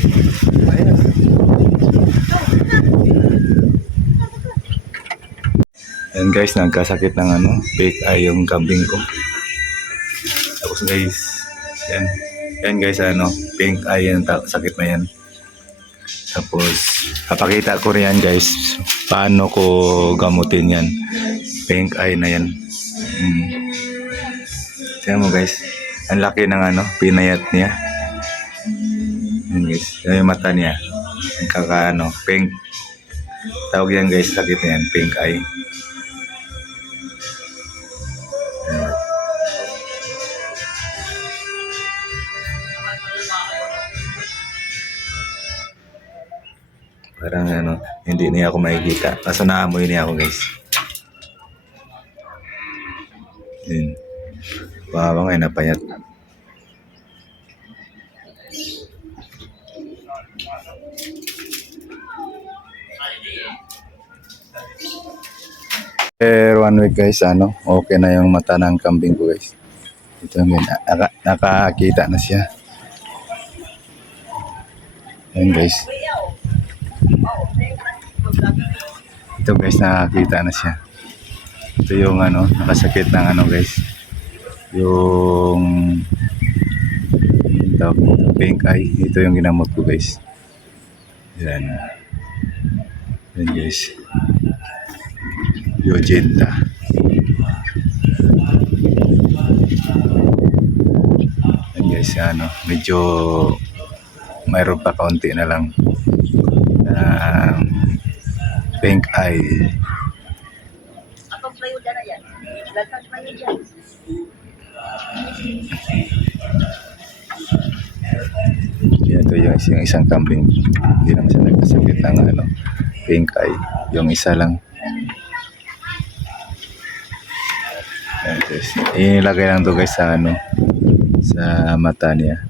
Ayan. Ayan guys, nagkasakit ng fake eye yung kambing ko. Tapos guys, yan. Yan guys, pink eye yung sakit na yan. Tapos, papakita ko rin yan guys, paano ko gamutin yan. Pink eye na yan. Tingnan mo guys, ang laki ng pinayat niya. Yan guys, yan yung mata niya. Pink. Tawag yan guys, sakit na yan, pink eye. Parang hindi niya ako makikita. Kaso naamoy niya ako guys. Yun. Baka ngayon napayat. After 1 week guys, okay na yung mata ng kambing ko guys. Ito nakakita na siya. Ayan guys. Ito guys, nakakita na siya. Ito yung nakasakit ng guys. Yung pink eye. Ito yung ginamot ko guys. Yan. Yan guys. Yojenta. Yan guys, medyo mayroon pa kaunti na lang. Pink eye. Ito yung isang kambing. Hindi naman siya nagkasakit ng pink eye. Yung isa lang. Inilagay lang to guys sa sa mata niya.